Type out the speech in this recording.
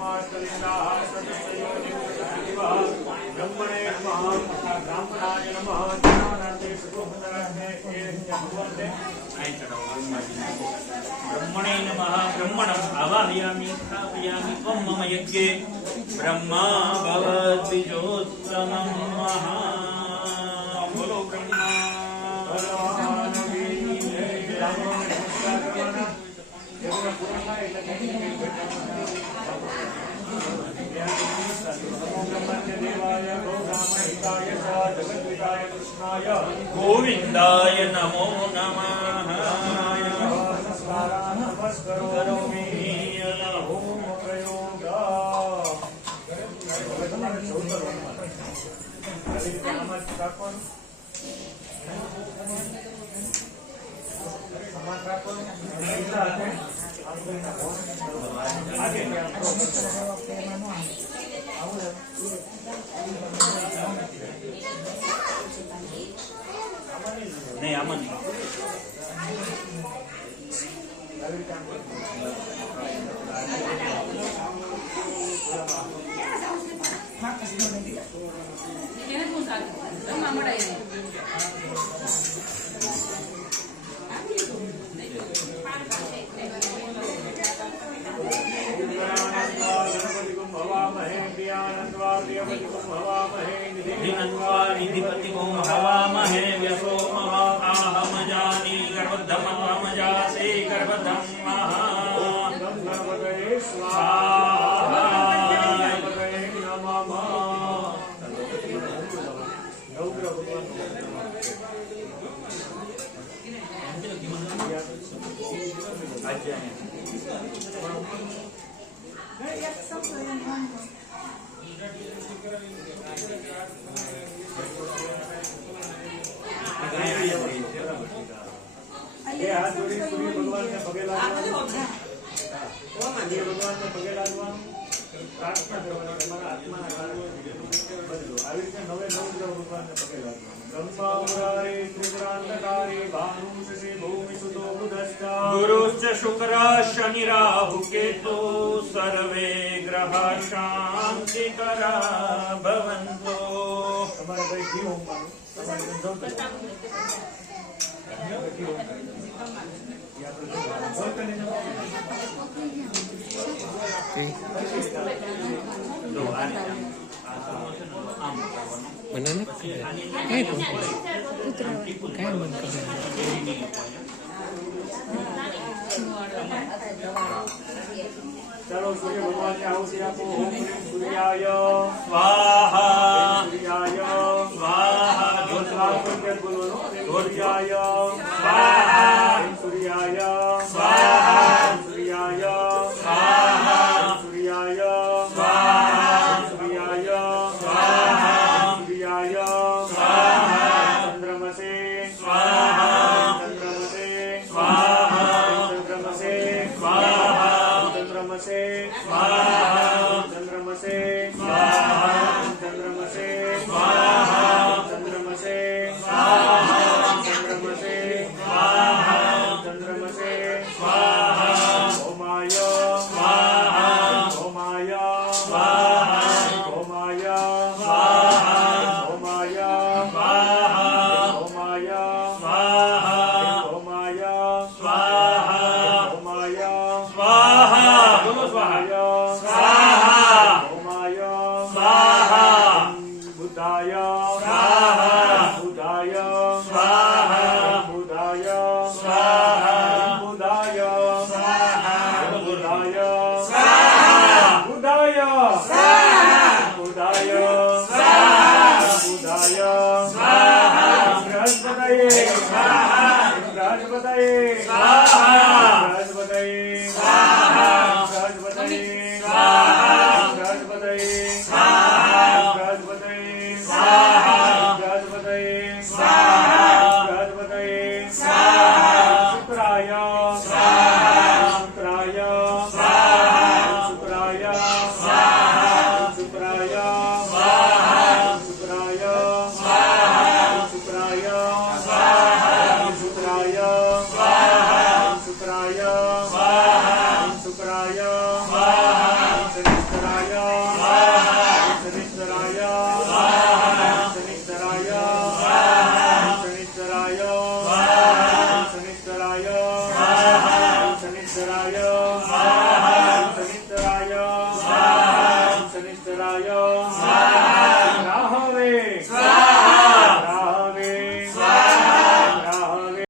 ब्रह्मणे नमः ब्राह्मणाय नमः ब्रह्मणे नमः ब्रह्मणम् आवाहयामि स्थापयामि त्वं मम यज्ञे ब्रह्मा भवद्विजोत्तमं महा बोलो ब्रह्मा गोविंदाय नमो नमः करोमि होम प्रयोगा नहीं अमन निधिपतिको हवामहे व्यसो महामजानी गर्भधमजासे गर्भधम भगवान ने पगे लागवा प्रार्थना करवाना आत्मा આવી રીતે નવે નવ ગ્રહ ભગવાનને પગે લાગવા બ્રહ્મા મુરારે ત્રિપુરાંતકારે ભાનુષે ભૂમિ સુતો બુધશ્ચા ગુરુશ્ચ શુક્ર શનિ રાહુ કેતુ સર્વે ગ્રહ શાંતિકરા ભવન્તો તમારે ભાઈ ઘી હોમવાનું તમારે mana nak kayak tu kayak mana चलो सूर्य भगवान की आहुति आपो ओम सूर्याय स्वाहा सूर्याय स्वाहा जोतलाल करके बोलो सूर्याय स्वाहा सूर्याय स्वाहा सूर्याय स्वाहा सूर्याय स्वाहा सूर्याय स्वाहा सूर्याय स्वाहा चंद्रमसे स्वाहा चंद्रमसे स्वाहा चंद्रमसे स्वाहा चंद्रमसे स्वाहा चंद्रमसे स्वाहा चंद्रमसे स्वाहा चंद्रमसे स्वाहा चंद्रमसे स्वाहा चंद्रमसे स्वाहा ओमाय स्वाहा ओमाय स्वाहा ओमाय स्वाहा ओमाय स्वाहा ओमाय स्वाहा ओमाय स्वाहा ओमाय स्वाहा बोलो स्वाहा स्वाहा ओमाय સ્વાહા